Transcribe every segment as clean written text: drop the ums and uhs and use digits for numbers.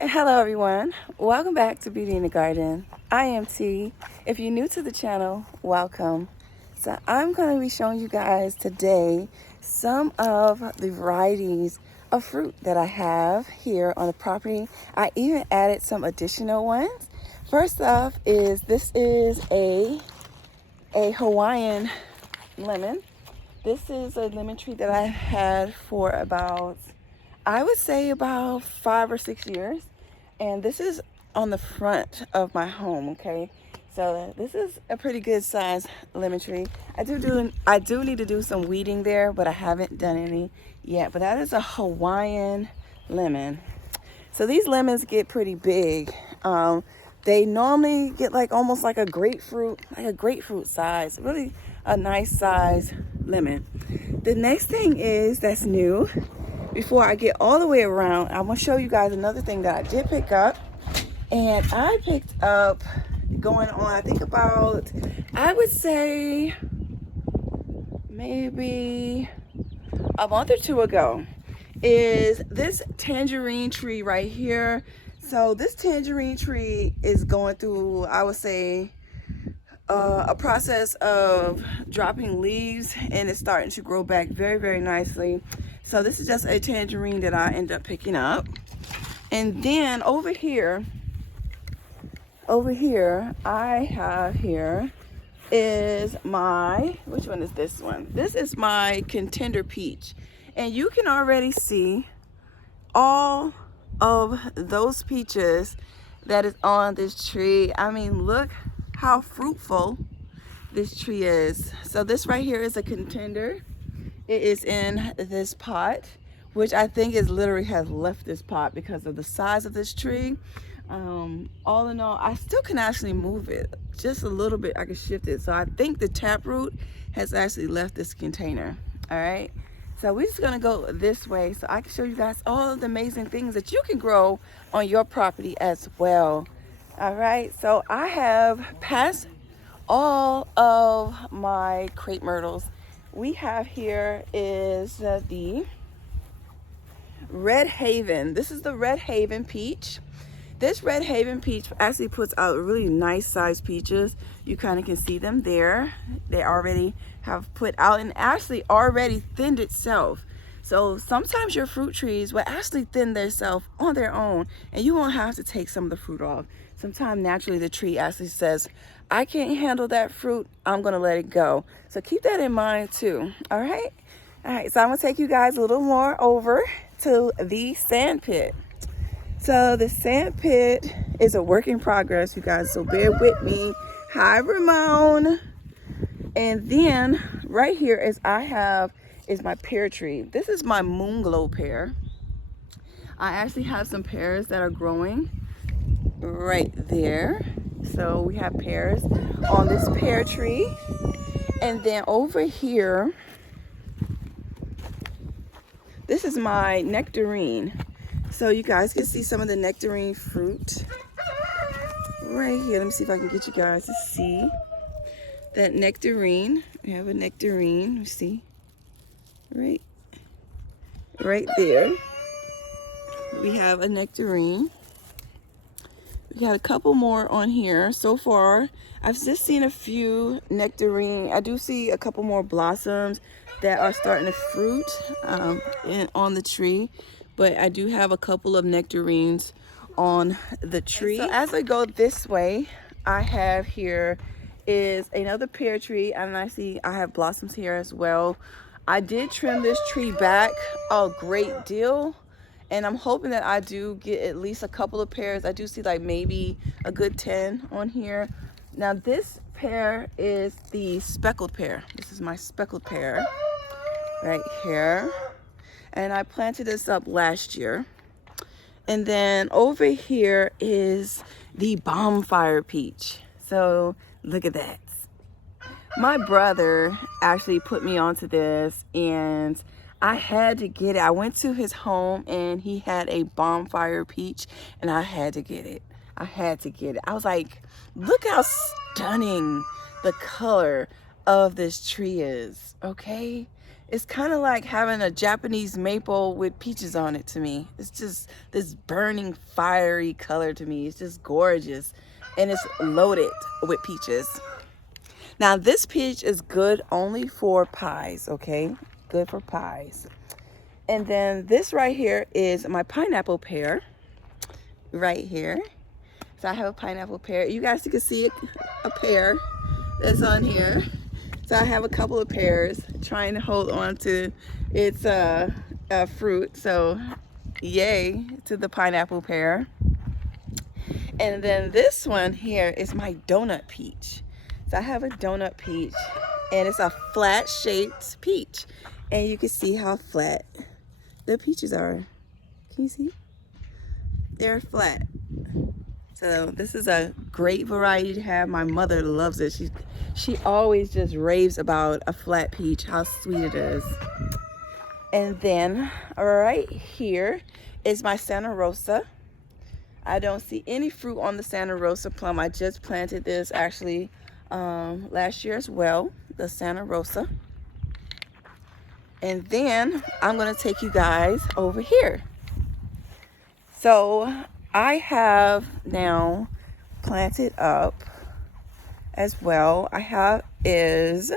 Hello everyone, welcome back to Beauty in the Garden. I am T. If you're new to the channel, welcome. So I'm going to be showing you guys today some of the varieties of fruit that I have here on the property. I even added some additional ones. First off this is a Hawaiian lemon. This is a lemon tree that I've had for about, I would say about 5 or 6 years. And this is on the front of my home, okay? So this is a pretty good size lemon tree. I do need to do some weeding there, but I haven't done any yet. But that is a Hawaiian lemon. So these lemons get pretty big. They normally get like almost like a grapefruit size, really a nice size lemon. The next thing is that's new. Before I get all the way around, I'm gonna show you guys another thing that I did pick up. And I picked up, going on, I think about, I would say maybe a month or two ago, is this tangerine tree right here. So this tangerine tree is going through, I would say, a process of dropping leaves, and it's starting to grow back very, very nicely. So this is just a tangerine that I end up picking up. And then over here I have here is my, which one is this one? This is my contender peach. And you can already see all of those peaches that is on this tree. I mean, look how fruitful this tree is. So this right here is a contender. It is in this pot, which I think is literally has left this pot because of the size of this tree. All in all, I still can actually move it just a little bit. I can shift it. So I think the taproot has actually left this container. All right. So we're just gonna go this way so I can show you guys all of the amazing things that you can grow on your property as well. All right. So I have passed all of my crepe myrtles. We have here is the Red Haven. This is the Red Haven peach. This Red Haven peach actually puts out really nice sized peaches. You kind of can see them there. They already have put out and actually already thinned itself. So sometimes your fruit trees will actually thin themselves on their own and you won't have to take some of the fruit off. Sometimes naturally the tree actually says, I can't handle that fruit, I'm gonna let it go. So keep that in mind too, all right? All right, so I'm gonna take you guys a little more over to the sand pit. So the sand pit is a work in progress, you guys, so bear with me. Hi, Ramon. And then right here is my pear tree. This is my moon glow pear. I actually have some pears that are growing right there. So we have pears on this pear tree. And then over here, this is my nectarine. So you guys can see some of the nectarine fruit right here. Let me see if I can get you guys to see that nectarine. We have a nectarine, you see, right there. We have a nectarine. We got a couple more on here. So far, I've just seen a few nectarine. I do see a couple more blossoms that are starting to fruit on the tree. But I do have a couple of nectarines on the tree. So as I go this way, I have here is another pear tree. And I see I have blossoms here as well. I did trim this tree back a great deal. And I'm hoping that I do get at least a couple of pears. I do see like maybe a good 10 on here. Now this pear is the speckled pear. This is my speckled pear right here. And I planted this up last year. And then over here is the bonfire peach. So look at that. My brother actually put me onto this and I had to get it. I went to his home and he had a bonfire peach and I had to get it. I had to get it. I was like, look how stunning the color of this tree is, okay? It's kind of like having a Japanese maple with peaches on it to me. It's just this burning, fiery color to me. It's just gorgeous. And it's loaded with peaches. Now this peach is good only for pies, okay? Good for pies. And then this right here is my pineapple pear. Right here. So I have a pineapple pear. You guys can see a pear that's on here. So I have a couple of pears trying to hold on to its fruit. So yay to the pineapple pear. And then this one here is my donut peach. So I have a donut peach and it's a flat shaped peach. And you can see how flat the peaches are. Can you see? They're flat. So this is a great variety to have. My mother loves it. She always just raves about a flat peach, how sweet it is. And then right here is my Santa Rosa. I don't see any fruit on the Santa Rosa plum. I just planted this actually last year as well, the Santa Rosa. And then I'm gonna take you guys over here. So I have now planted up as well. I have is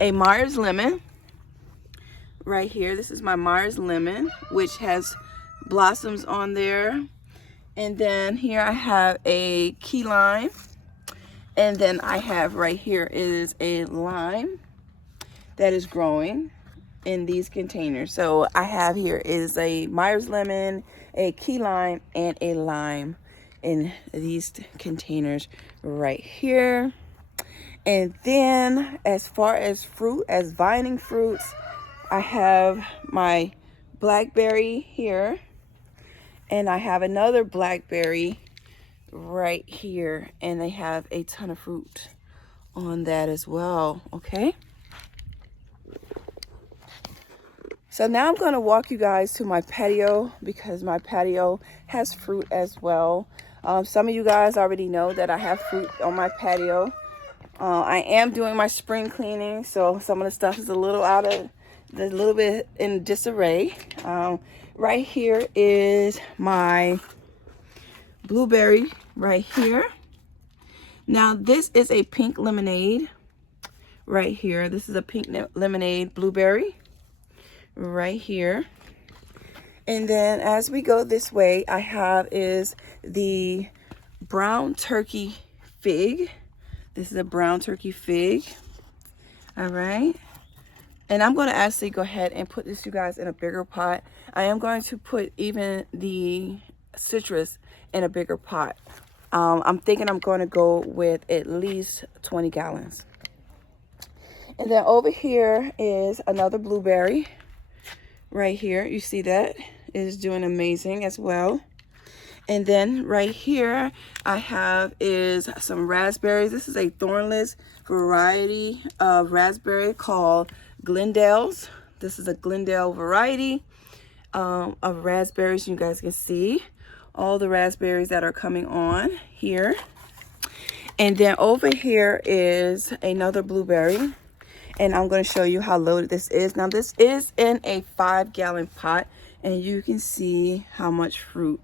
a Myers lemon right here. This is my Myers lemon, which has blossoms on there. And then here I have a key lime. And then I have right here is a lime that is growing in these containers. So I have here is a Myers lemon, a key lime, and a lime in these containers right here. And then as far as fruit, as vining fruits, I have my blackberry here, and I have another blackberry right here, and they have a ton of fruit on that as well. Okay, so now I'm going to walk you guys to my patio because my patio has fruit as well. Some of you guys already know that I have fruit on my patio. I am doing my spring cleaning, so some of the stuff is a little bit in disarray. Right here is my blueberry right here. Now this is a pink lemonade right here. This is a pink lemonade blueberry right here. And then as we go this way, I have is the brown turkey fig. This is a brown turkey fig. All right. And I'm going to actually go ahead and put this, you guys, in a bigger pot. I am going to put even the citrus in a bigger pot. I'm thinking I'm going to go with at least 20 gallons. And then over here is another blueberry right here. You see that is doing amazing as well. And then right here I have is some raspberries. This is a thornless variety of raspberry called Glendale's. This is a Glendale variety of raspberries. You guys can see all the raspberries that are coming on here. And then over here is another blueberry. And I'm going to show you how loaded this is. Now this is in a 5-gallon pot. And you can see how much fruit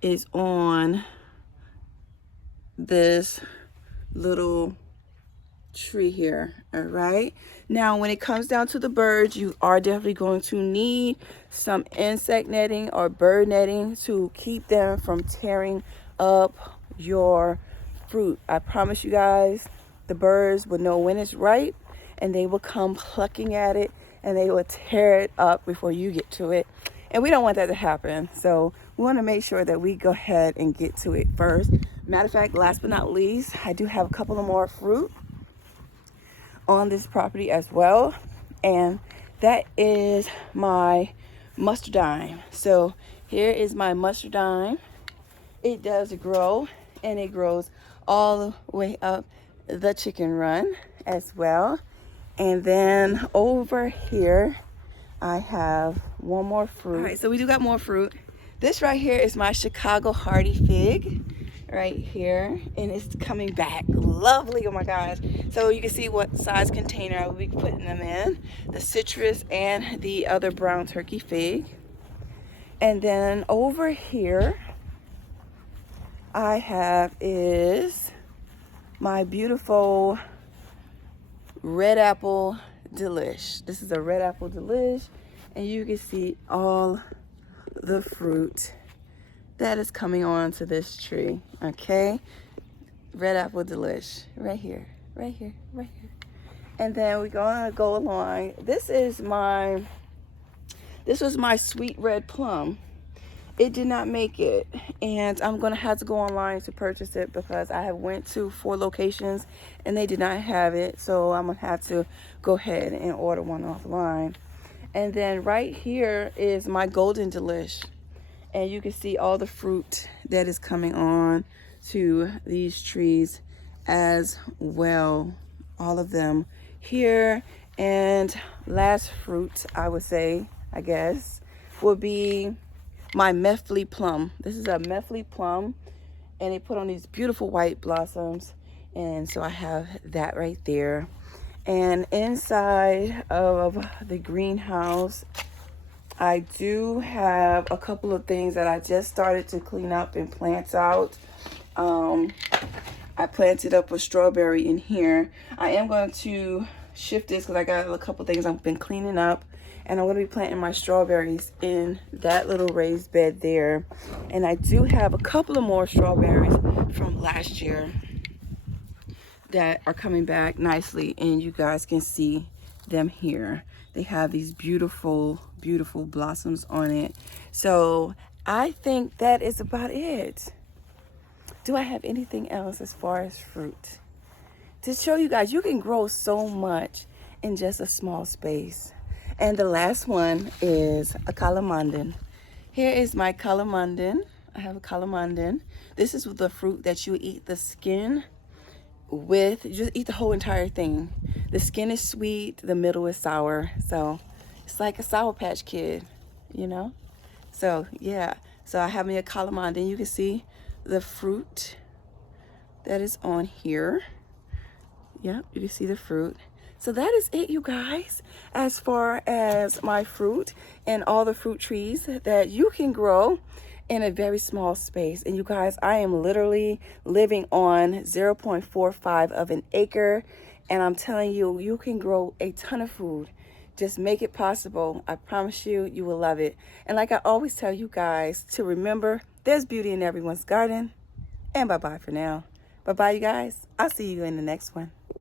is on this little tree here. All right, now when it comes down to the birds, you are definitely going to need some insect netting or bird netting to keep them from tearing up your fruit. I promise you guys, the birds will know when it's ripe and they will come plucking at it and they will tear it up before you get to it. And we don't want that to happen. So we want to make sure that we go ahead and get to it first. Matter of fact, last but not least, I do have a couple of more fruit on this property as well. And that is my mustardine. So here is my mustardine. It does grow, and it grows all the way up the chicken run as well. And then over here, I have one more fruit. All right, so we do got more fruit. This right here is my Chicago Hardy fig. right here, and it's coming back lovely. Oh my gosh. So you can see what size container I will be putting them in, the citrus and the other brown turkey fig. And then over here I have is my beautiful red apple delish. This is a red apple delish, and you can see all the fruit that is coming on to this tree. Okay, red apple delish right here, right here, right here. And then we're gonna go along. This was my sweet red plum. It did not make it, and I'm gonna have to go online to purchase it because I have went to 4 locations and they did not have it. So I'm gonna have to go ahead and order one offline. And then right here is my golden delish, and you can see all the fruit that is coming on to these trees as well, all of them here. And last fruit, I would say, I guess, would be my Mefli plum. This is a Mefli plum, and they put on these beautiful white blossoms, and so I have that right there. And inside of the greenhouse, I do have a couple of things that I just started to clean up and plant out. I planted up a strawberry in here. I am going to shift this because I got a couple things I've been cleaning up, and I'm going to be planting my strawberries in that little raised bed there. And I do have a couple of more strawberries from last year that are coming back nicely, and you guys can see them here. They have these beautiful, beautiful blossoms on it. So I think that is about it. Do I have anything else as far as fruit? To show you guys, you can grow so much in just a small space. And the last one is a calamondin. Here is my calamondin. I have a calamondin. This is the fruit that you eat the skin with. You just eat the whole entire thing. The skin is sweet, the middle is sour. So it's like a Sour Patch Kid, you know? So yeah, so I have me a calamondin. You can see the fruit that is on here. Yep, you can see the fruit. So that is it, you guys, as far as my fruit and all the fruit trees that you can grow in a very small space. And you guys, I am literally living on 0.45 of an acre, and I'm telling you, you can grow a ton of food. Just make it possible. I promise you, you will love it. And like I always tell you guys, to remember, there's beauty in everyone's garden. And bye-bye for now. Bye-bye, you guys. I'll see you in the next one.